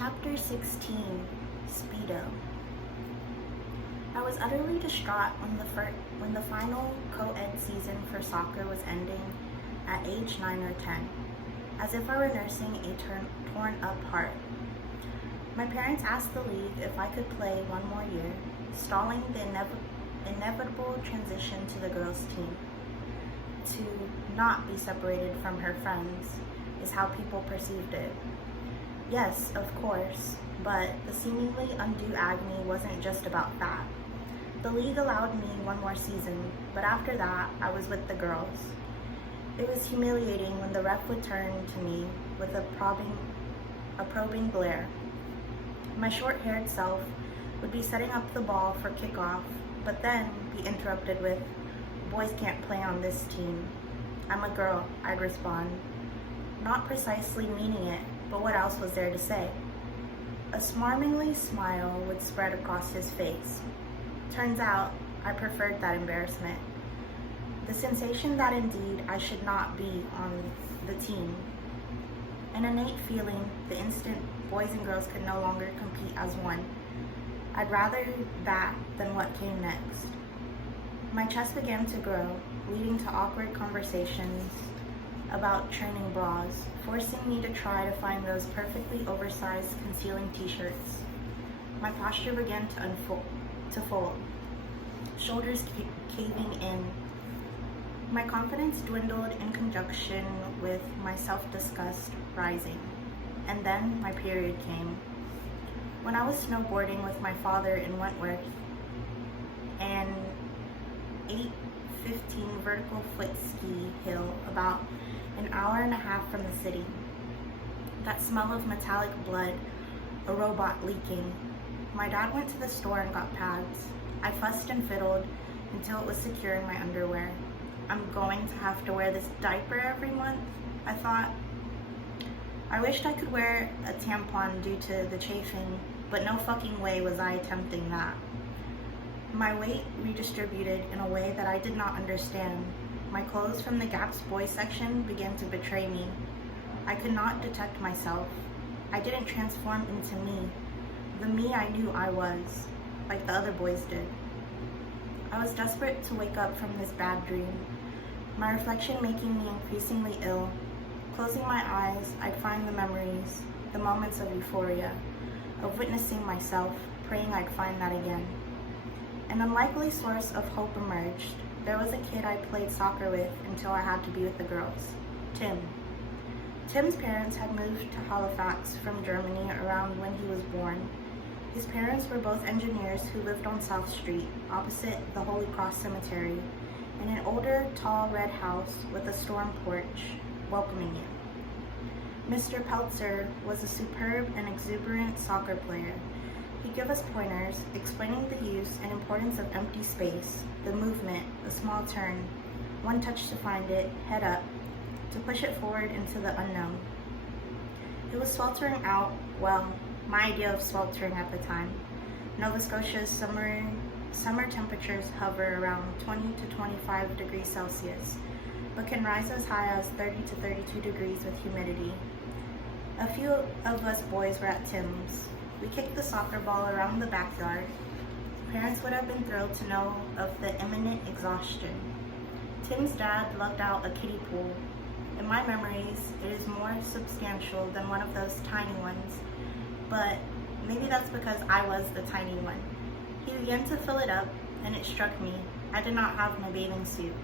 Chapter 16, Speedo. I was utterly distraught when the final co-ed season for soccer was ending at age 9 or 10, as if I were nursing a torn up heart. My parents asked the league if I could play one more year, stalling the inevitable transition to the girls' team. To not be separated from her friends is how people perceived it. Yes, of course, but the seemingly undue agony wasn't just about that. The league allowed me one more season, but after that, I was with the girls. It was humiliating when the ref would turn to me with a probing glare. My short-haired self would be setting up the ball for kickoff, but then be interrupted with, "Boys can't play on this team." "I'm a girl," I'd respond, not precisely meaning it, but what else was there to say? A smarmingly smile would spread across his face. Turns out, I preferred that embarrassment. The sensation that indeed I should not be on the team. An innate feeling the instant boys and girls could no longer compete as one. I'd rather that than what came next. My chest began to grow, leading to awkward conversations about training bras, forcing me to try to find those perfectly oversized concealing t-shirts. My posture began to fold, shoulders caving in. My confidence dwindled in conjunction with my self-disgust rising. And then my period came. When I was snowboarding with my father in Wentworth, an 815 vertical foot ski hill about an hour and a half from the city. That smell of metallic blood, a robot leaking. My dad went to the store and got pads. I fussed and fiddled until it was secure in my underwear. I'm going to have to wear this diaper every month, I thought. I wished I could wear a tampon due to the chafing, but no fucking way was I attempting that. My weight redistributed in a way that I did not understand. My clothes from the Gap's boys section began to betray me. I could not detect myself. I didn't transform into me, the me I knew I was, like the other boys did. I was desperate to wake up from this bad dream, my reflection making me increasingly ill. Closing my eyes, I'd find the memories, the moments of euphoria, of witnessing myself, praying I'd find that again. An unlikely source of hope emerged. There was a kid I played soccer with until I had to be with the girls, Tim. Tim's parents had moved to Halifax from Germany around when he was born. His parents were both engineers who lived on South Street, opposite the Holy Cross Cemetery, in an older, tall red house with a storm porch welcoming you. Mr. Peltzer was a superb and exuberant soccer player. He'd give us pointers, explaining the use and importance of empty space, the movement, the small turn, one touch to find it, head up, to push it forward into the unknown. It was sweltering out, well, my idea of sweltering at the time. Nova Scotia's summer temperatures hover around 20 to 25 degrees Celsius, but can rise as high as 30 to 32 degrees with humidity. A few of us boys were at Tim's. We kicked the soccer ball around the backyard. Parents would have been thrilled to know of the imminent exhaustion. Tim's dad lugged out a kiddie pool. In my memories, it is more substantial than one of those tiny ones, but maybe that's because I was the tiny one. He began to fill it up, and it struck me. I did not have my bathing suit.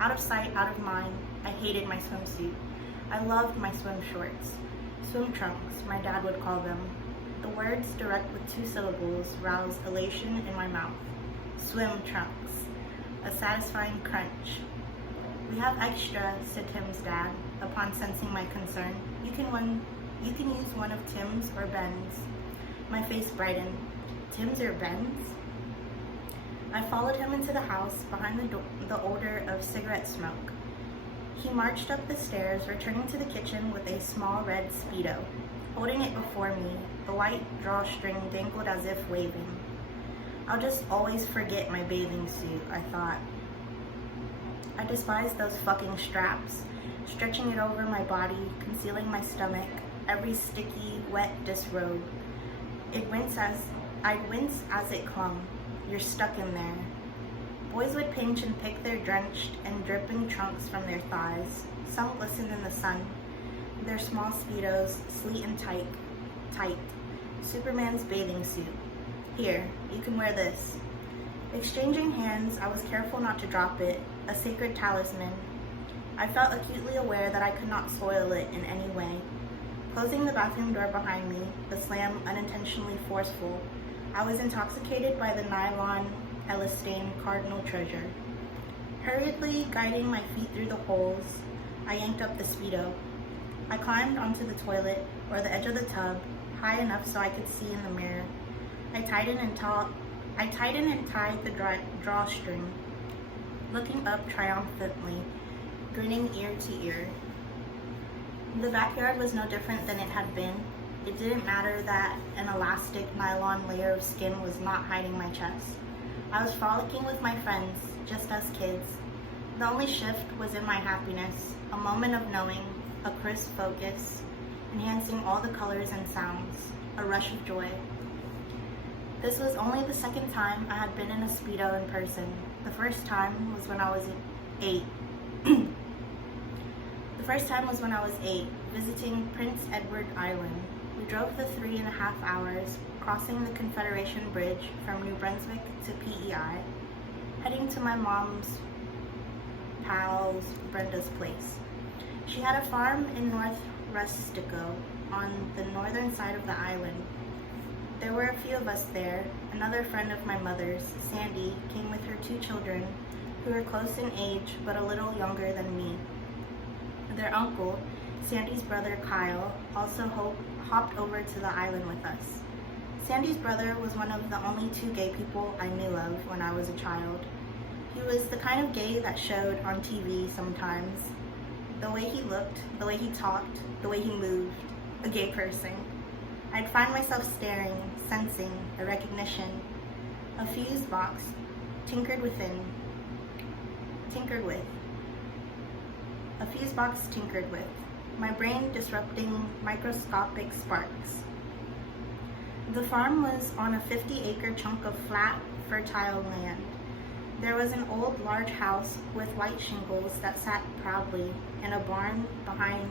Out of sight, out of mind, I hated my swimsuit. I loved my swim shorts. Swim trunks, my dad would call them. The words direct with 2 syllables roused elation in my mouth. Swim trunks. A satisfying crunch. "We have extra," said Tim's dad, upon sensing my concern. You can use one of Tim's or Ben's." My face brightened. Tim's or Ben's? I followed him into the house behind the odor of cigarette smoke. He marched up the stairs, returning to the kitchen with a small red Speedo. Holding it before me, the white drawstring dangled as if waving. I'll just always forget my bathing suit, I thought. I despised those fucking straps, stretching it over my body, concealing my stomach, every sticky, wet disrobe. I'd wince as it clung. You're stuck in there. Boys would pinch and pick their drenched and dripping trunks from their thighs. Some glistened in the sun. Their small Speedos, sleek and tight. Superman's bathing suit. Here, you can wear this. Exchanging hands, I was careful not to drop it, a sacred talisman. I felt acutely aware that I could not soil it in any way. Closing the bathroom door behind me, the slam unintentionally forceful, I was intoxicated by the nylon elastane cardinal treasure. Hurriedly guiding my feet through the holes, I yanked up the Speedo. I climbed onto the toilet, or the edge of the tub, high enough so I could see in the mirror. I tightened and tied the drawstring, looking up triumphantly, grinning ear to ear. The backyard was no different than it had been. It didn't matter that an elastic nylon layer of skin was not hiding my chest. I was frolicking with my friends, just us kids. The only shift was in my happiness, a moment of knowing, a crisp focus, enhancing all the colors and sounds, a rush of joy. This was only the second time I had been in a Speedo in person. The first time was when I was 8. The first time was when I was 8, visiting Prince Edward Island. We drove the 3.5 hours, crossing the Confederation Bridge from New Brunswick to PEI, heading to my mom's pal's Brenda's place. She had a farm in North Rustico on the northern side of the island. There were a few of us there. Another friend of my mother's, Sandy, came with her 2 children, who were close in age but a little younger than me. Their uncle, Sandy's brother Kyle, also hopped over to the island with us. Sandy's brother was one of the only 2 gay people I knew of when I was a child. He was the kind of gay that showed on TV sometimes. The way he looked, the way he talked, the way he moved, a gay person. I'd find myself staring, sensing a recognition, a fuse box tinkered with. A fuse box tinkered with. My brain disrupting microscopic sparks. The farm was on a 50-acre chunk of flat, fertile land. There was an old, large house with white shingles that sat proudly, and a barn behind,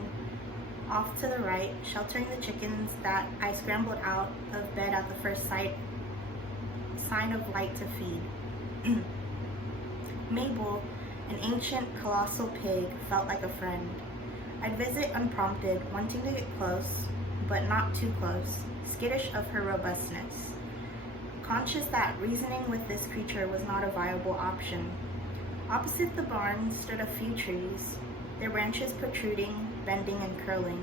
off to the right, sheltering the chickens that I scrambled out of bed at the first sign of light to feed. Mabel, an ancient, colossal pig, felt like a friend. I'd visit unprompted, wanting to get close, but not too close, skittish of her robustness. Conscious that reasoning with this creature was not a viable option. Opposite the barn stood a few trees, their branches protruding, bending and curling.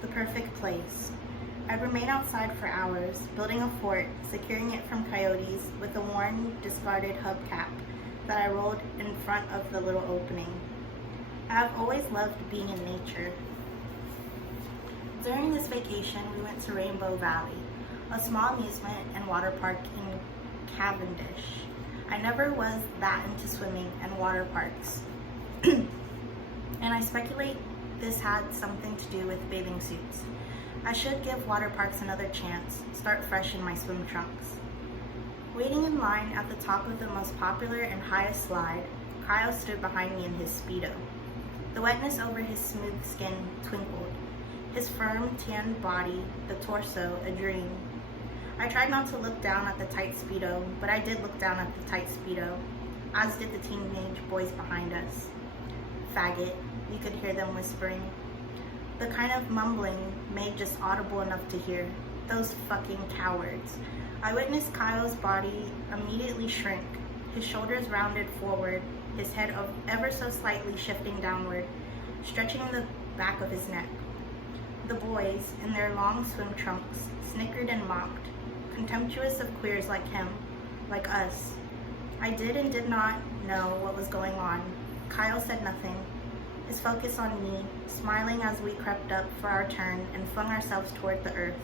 The perfect place. I'd remain outside for hours, building a fort, securing it from coyotes with a worn, discarded hubcap that I rolled in front of the little opening. I have always loved being in nature. During this vacation, we went to Rainbow Valley, a small amusement and water park in Cavendish. I never was that into swimming and water parks, and I speculate this had something to do with bathing suits. I should give water parks another chance, start fresh in my swim trunks. Waiting in line at the top of the most popular and highest slide, Kyle stood behind me in his Speedo. The wetness over his smooth skin twinkled. His firm, tanned body, the torso, a dream. I tried not to look down at the tight Speedo, but I did look down at the tight Speedo, as did the teenage boys behind us. Faggot, you could hear them whispering. The kind of mumbling made just audible enough to hear. Those fucking cowards. I witnessed Kyle's body immediately shrink, his shoulders rounded forward, his head ever so slightly shifting downward, stretching the back of his neck. The boys, in their long swim trunks, snickered and mocked, contemptuous of queers like him, like us. I did and did not know what was going on. Kyle said nothing, his focus on me, smiling as we crept up for our turn and flung ourselves toward the earth.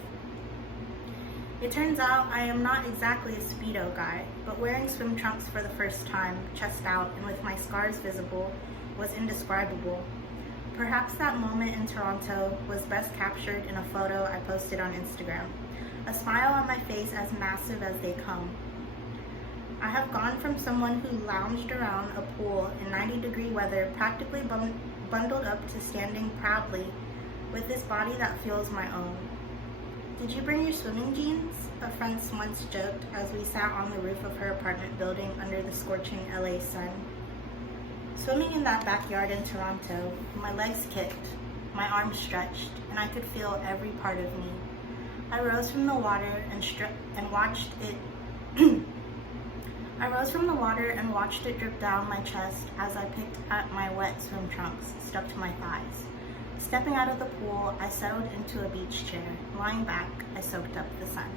It turns out I am not exactly a Speedo guy, but wearing swim trunks for the first time, chest out and with my scars visible, was indescribable. perhaps that moment in Toronto was best captured in a photo I posted on Instagram. A smile on my face as massive as they come. I have gone from someone who lounged around a pool in 90-degree weather, practically bundled up, to standing proudly with this body that feels my own. "Did you bring your swimming jeans?" a friend once joked as we sat on the roof of her apartment building under the scorching LA sun. Swimming in that backyard in Toronto, my legs kicked, my arms stretched, and I could feel every part of me. I rose from the water and watched it drip down my chest as I picked at my wet swim trunks stuck to my thighs. Stepping out of the pool, I settled into a beach chair. Lying back, I soaked up the sun.